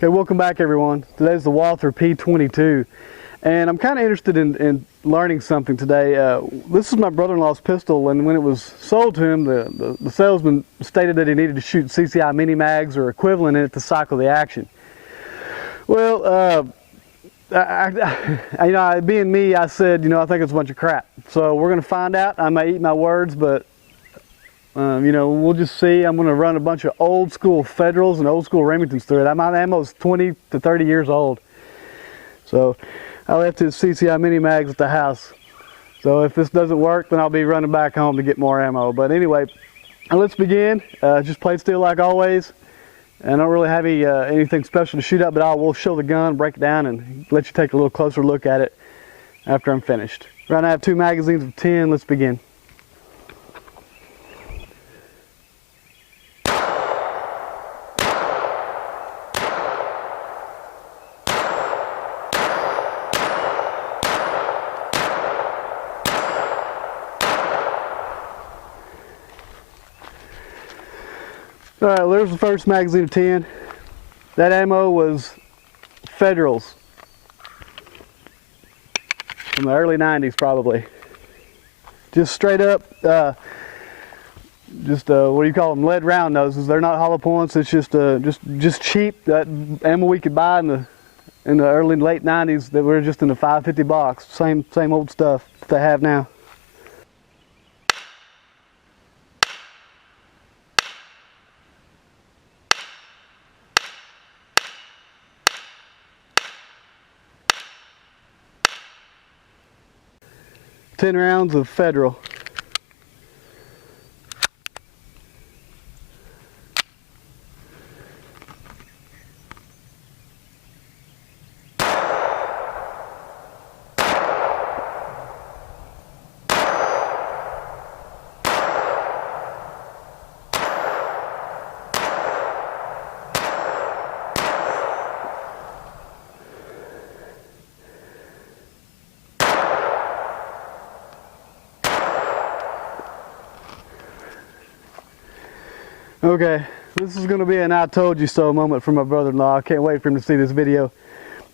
Okay, welcome back everyone. Today's the Walther P22, and I'm kind of interested in learning something today. This is my brother-in-law's pistol, and when it was sold to him, the salesman stated that he needed to shoot CCI mini mags or equivalent in it to cycle the action. Well, being me, I said, I think it's a bunch of crap. So we're going to find out. I may eat my words, but we'll just see. I'm going to run a bunch of old school Federals and old school Remingtons through it. My ammo's 20 to 30 years old. So I left his CCI mini mags at the house. So if this doesn't work, then I'll be running back home to get more ammo. But anyway, let's begin. Just plate steel like always. I don't really have anything special to shoot at, but I will show the gun, break it down, and let you take a little closer look at it after I'm finished. Right now I have 2 magazines of 10. Let's begin. All right, well, there's the first magazine of 10. That ammo was Federals from the early 90s probably. Just straight up, what do you call them, lead round noses. They're not hollow points. It's just cheap. That ammo we could buy in the early and late 90s that were just in the 550 box. Same old stuff they have now. Ten rounds of Federal. Okay, this is going to be an I told you so moment for my brother-in-law. I can't wait for him to see this video.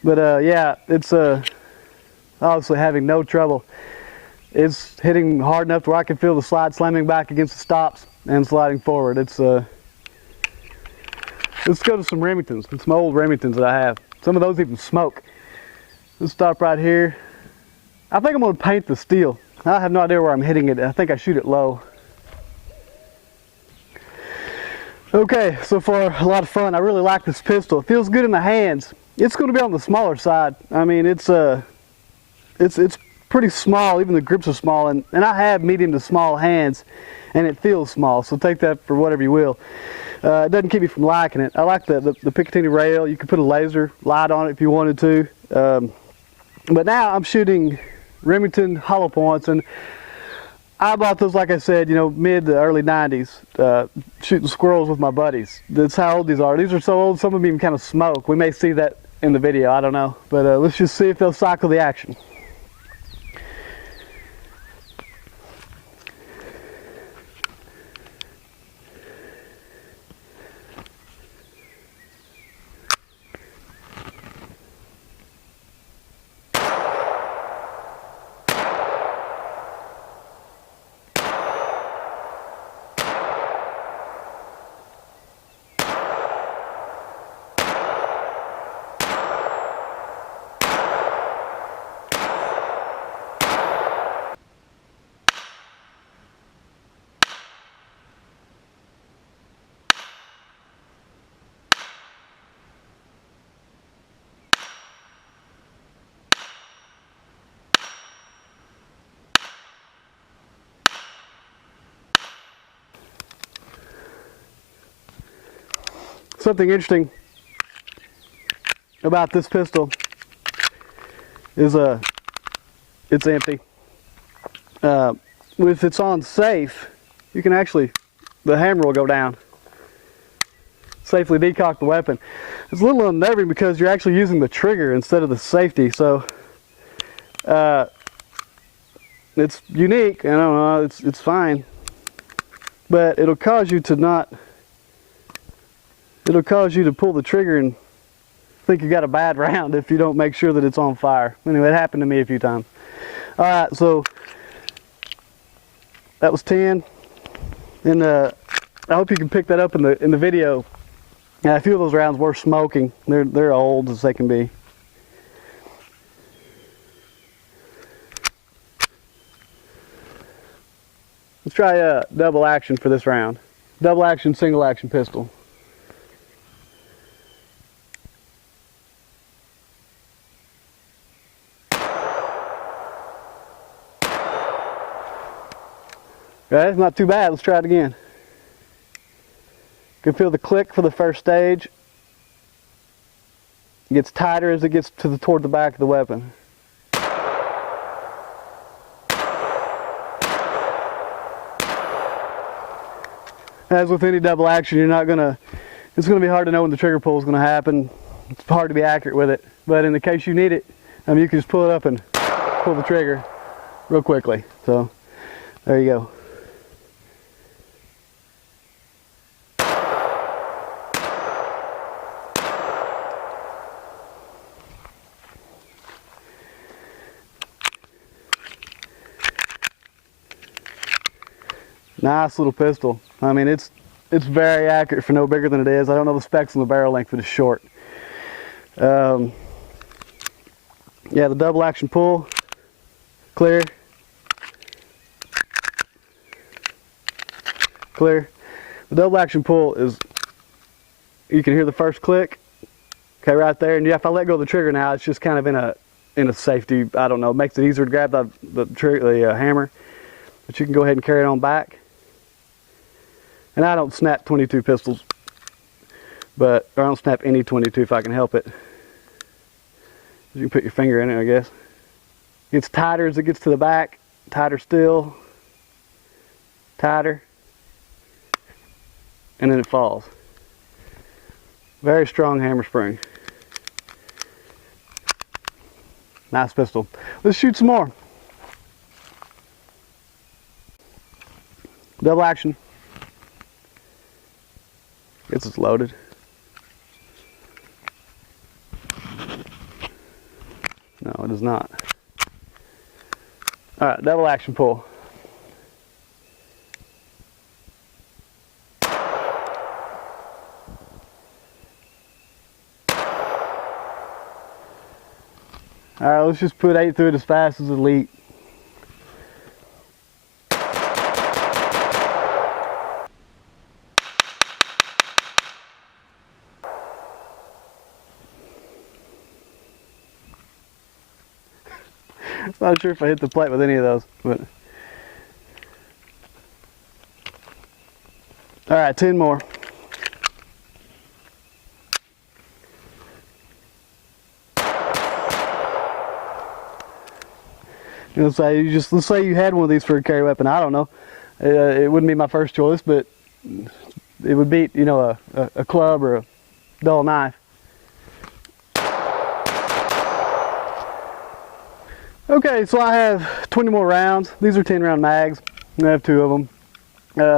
But yeah, it's obviously having no trouble. It's hitting hard enough to where I can feel the slide slamming back against the stops and sliding forward. Let's go to some Remingtons, some old Remingtons that I have. Some of those even smoke. Let's stop right here. I think I'm going to paint the steel. I have no idea where I'm hitting it. I think I shoot it low. Okay, so far a lot of fun. I really like this pistol. It feels good in the hands. It's going to be on the smaller side. I mean, it's pretty small. Even the grips are small, and I have medium to small hands, and it feels small. So take that for whatever you will. It doesn't keep me from liking it. I like the Picatinny rail. You could put a laser light on it if you wanted to. But now I'm shooting Remington hollow points, and I bought those, like I said, mid to early 90s, shooting squirrels with my buddies. That's how old these are. These are so old, some of them even kind of smoke. We may see that in the video, I don't know. But let's just see if they'll cycle the action. Something interesting about this pistol is it's empty. If it's on safe, you can actually, the hammer will go down. Safely decock the weapon. It's a little unnerving because you're actually using the trigger instead of the safety, so it's unique. I don't know, it's fine, but it'll cause you to pull the trigger and think you got a bad round if you don't make sure that it's on fire. Anyway, it happened to me a few times. All right, so that was 10. And I hope you can pick that up in the video. A few of those rounds were smoking. They're old as they can be. Let's try a double action for this round. Double action, single action pistol. Okay, it's not too bad. Let's try it again. You can feel the click for the first stage. It gets tighter as it gets toward the back of the weapon. As with any double action, it's gonna be hard to know when the trigger pull is gonna happen. It's hard to be accurate with it. But in the case you need it, you can just pull it up and pull the trigger real quickly. So there you go. Nice little pistol. I mean, it's very accurate for no bigger than it is. I don't know the specs on the barrel length, but it's short. Yeah, the double action pull, clear, clear. The double action pull is, you can hear the first click, okay, right there. And yeah, if I let go of the trigger now, it's just kind of in a safety, I don't know, it makes it easier to grab the hammer. But you can go ahead and carry it on back. And I don't snap 22 pistols, or I don't snap any 22 if I can help it. You can put your finger in it, I guess. It gets tighter as it gets to the back, tighter still, tighter, and then it falls. Very strong hammer spring. Nice pistol. Let's shoot some more. Double action. Guess it's loaded. No, it is not. All right, double action pull. All right, let's just put 8 through it as fast as elite. Not sure if I hit the plate with any of those, but all right, 10 more. Let's say you had one of these for a carry weapon. I don't know. It wouldn't be my first choice, but it would beat, you know, a club or a dull knife. Okay, so I have 20 more rounds. These are 10-round mags. I have 2 of them.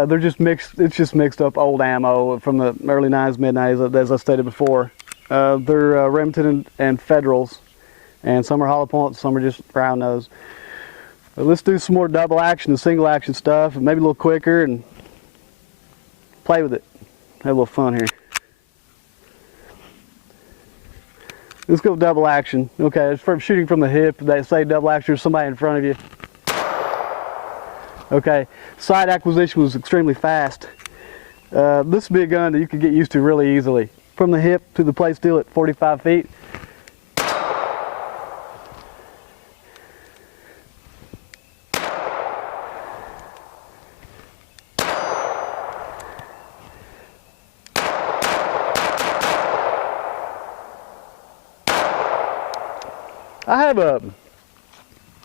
They're just mixed. It's just mixed up old ammo from the early 90s, mid 90s, as I stated before. They're Remington and Federals, and some are hollow points, some are just round nose. But let's do some more double action and single action stuff, and maybe a little quicker, and play with it. Have a little fun here. Let's go double action. Okay, it's from shooting from the hip. They say double action, there's somebody in front of you. Okay, sight acquisition was extremely fast. This would be a gun that you could get used to really easily. From the hip to the plate steel at 45 feet.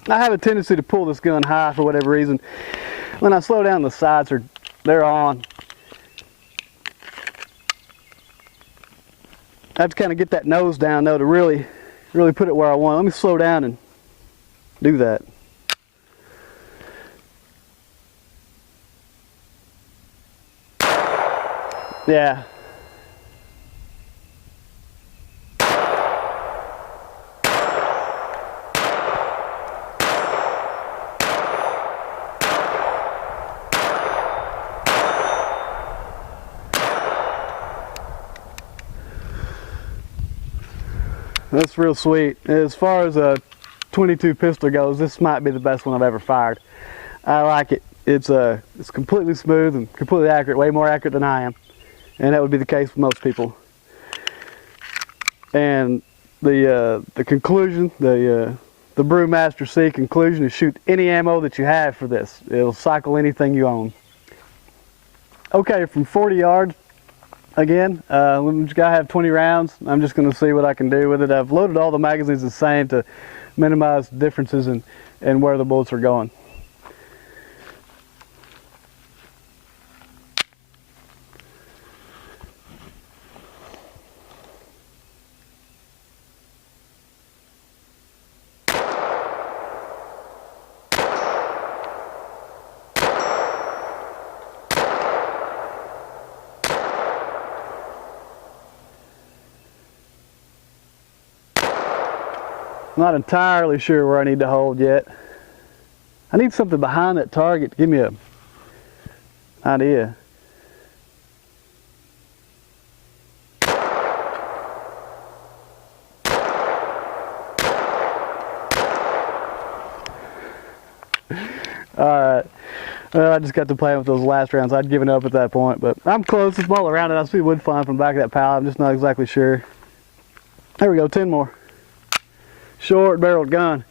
I have a tendency to pull this gun high for whatever reason. When I slow down, the sights they're on. I have to kind of get that nose down though to really put it where I want. Let me slow down and do that. Yeah. That's real sweet. As far as a 22 pistol goes, this might be the best one I've ever fired. I like it. It's completely smooth and completely accurate, way more accurate than I am. And that would be the case with most people. And the conclusion, the Brewmaster C conclusion is shoot any ammo that you have for this. It'll cycle anything you own. Okay, from 40 yards, again, we just gotta have 20 rounds. I'm just gonna see what I can do with it. I've loaded all the magazines the same to minimize differences in where the bullets are going. Not entirely sure where I need to hold yet. I need something behind that target to give me an idea. Alright. Well, I just got to playing with those last rounds. I'd given up at that point, but I'm close. It's all around it. I see wood flying from the back of that pallet. I'm just not exactly sure. There we go, 10 more. Short barreled gun.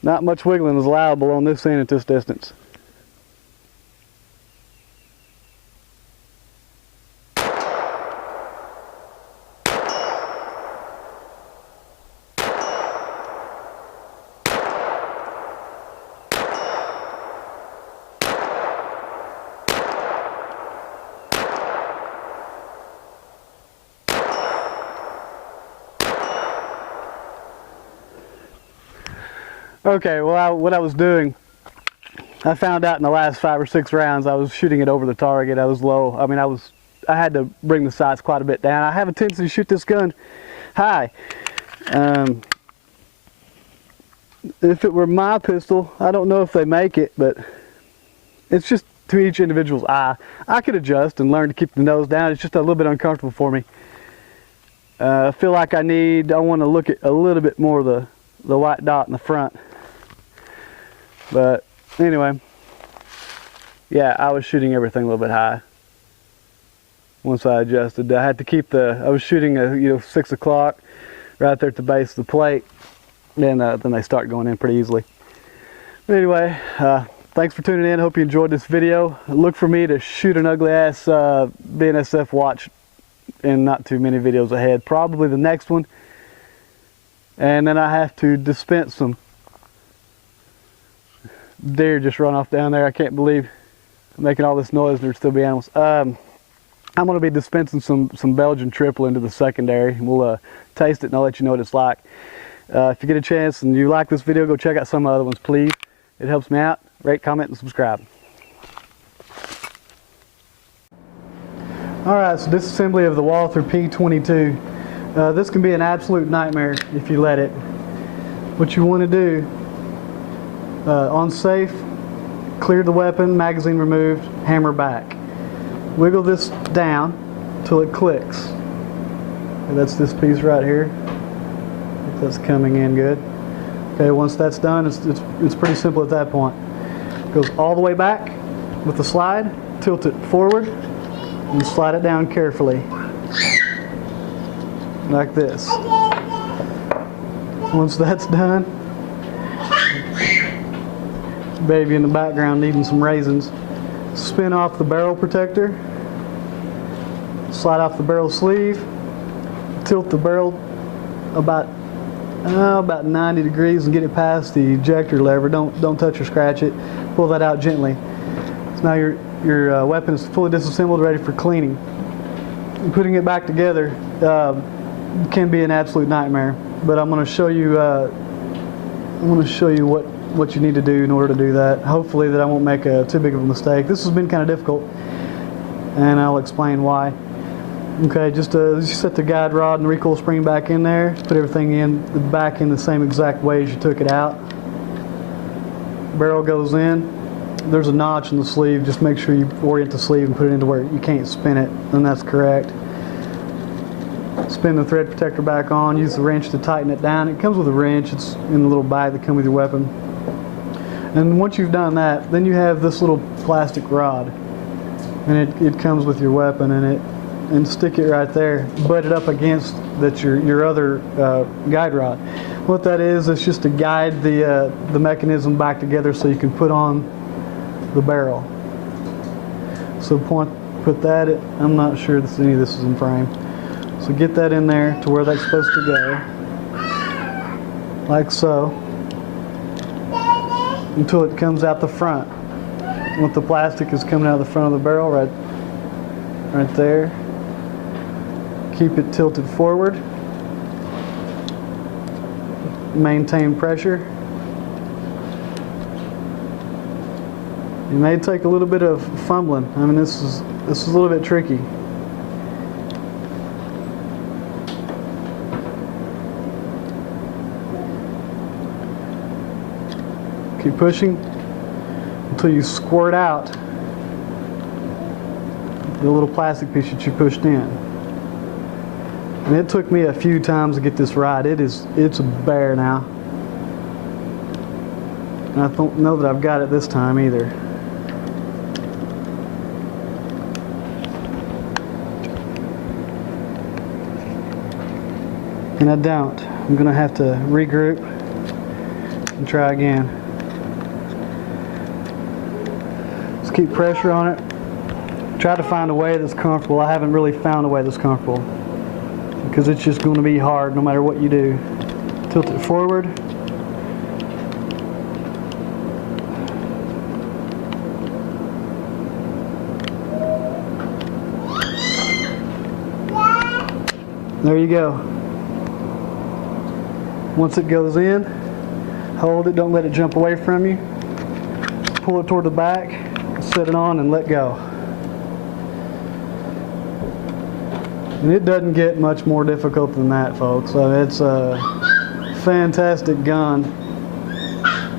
Not much wiggling is allowable on this end at this distance. Okay, well, what I was doing, I found out in the last 5 or 6 rounds I was shooting it over the target. I was low. I mean, I had to bring the sights quite a bit down. I have a tendency to shoot this gun high. If it were my pistol, I don't know if they make it, but it's just to each individual's eye. I could adjust and learn to keep the nose down. It's just a little bit uncomfortable for me. I feel like I want to look at a little bit more of the white dot in the front. But anyway, yeah, I was shooting everything a little bit high once I adjusted. I had to keep I was shooting 6 o'clock right there at the base of the plate, and then they start going in pretty easily. But anyway, thanks for tuning in. Hope you enjoyed this video. Look for me to shoot an ugly ass BNSF watch in not too many videos ahead. Probably the next one. And then I have to dispense some deer just run off down there. I can't believe I'm making all this noise and there'd still be animals. I'm going to be dispensing some Belgian triple into the secondary. We'll taste it and I'll let you know what it's like. If you get a chance and you like this video, go check out some of the other ones, please. It helps me out. Rate, comment, and subscribe. Alright, so disassembly of the Walther P22. This can be an absolute nightmare if you let it. What you want to do, on safe, clear the weapon, magazine removed, hammer back. Wiggle this down till it clicks. And that's this piece right here. If that's coming in good. Okay, once that's done, it's pretty simple at that point. Goes all the way back with the slide, tilt it forward, and slide it down carefully. Like this. Once that's done, baby in the background needing some raisins, spin off the barrel protector, slide off the barrel sleeve, tilt the barrel about 90 degrees and get it past the ejector lever. Don't touch or scratch it. Pull that out gently. So now your weapon is fully disassembled, ready for cleaning. And putting it back together can be an absolute nightmare, but I'm going to show you what you need to do in order to do that. Hopefully that I won't make too big of a mistake. This has been kind of difficult, and I'll explain why. Okay, just set the guide rod and recoil spring back in there. Put everything back in the same exact way as you took it out. Barrel goes in. There's a notch in the sleeve. Just make sure you orient the sleeve and put it into where you can't spin it, and that's correct. Spin the thread protector back on, use the wrench to tighten it down. It comes with a wrench, it's in the little bag that comes with your weapon. And once you've done that, then you have this little plastic rod. And it comes with your weapon, and stick it right there, butt it up against your other guide rod. What that is, it's just to guide the mechanism back together so you can put on the barrel. So put that in, I'm not sure that any of this is in frame. So get that in there to where that's supposed to go, like so, until it comes out the front. Once the plastic is coming out of the front of the barrel, right there. Keep it tilted forward. Maintain pressure. It may take a little bit of fumbling. I mean, this is a little bit tricky. Keep pushing until you squirt out the little plastic piece that you pushed in. And it took me a few times to get this right. It's a bear now. And I don't know that I've got it this time either. And I don't. I'm going to have to regroup and try again. Just keep pressure on it. Try to find a way that's comfortable. I haven't really found a way that's comfortable, because it's just going to be hard no matter what you do. Tilt it forward. There you go. Once it goes in, hold it, don't let it jump away from you. Pull it toward the back, set it on, and let go. And it doesn't get much more difficult than that, folks. So it's a fantastic gun.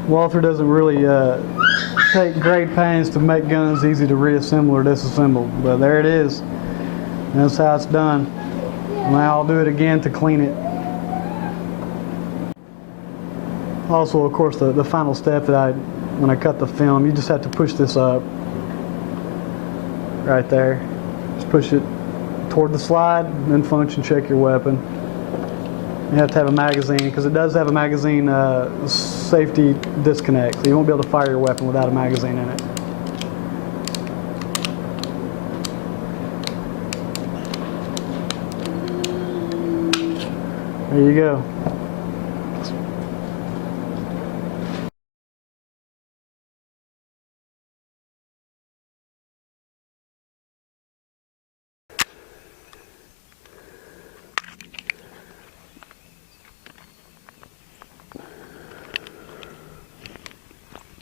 Walther doesn't really take great pains to make guns easy to reassemble or disassemble, but there it is. And that's how it's done. Now I'll do it again to clean it. Also, of course, the final step when I cut the film, you just have to push this up. Right there. Just push it toward the slide, and then function check your weapon. You have to have a magazine, because it does have a magazine safety disconnect, so you won't be able to fire your weapon without a magazine in it. There you go.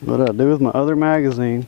What I do with my other magazine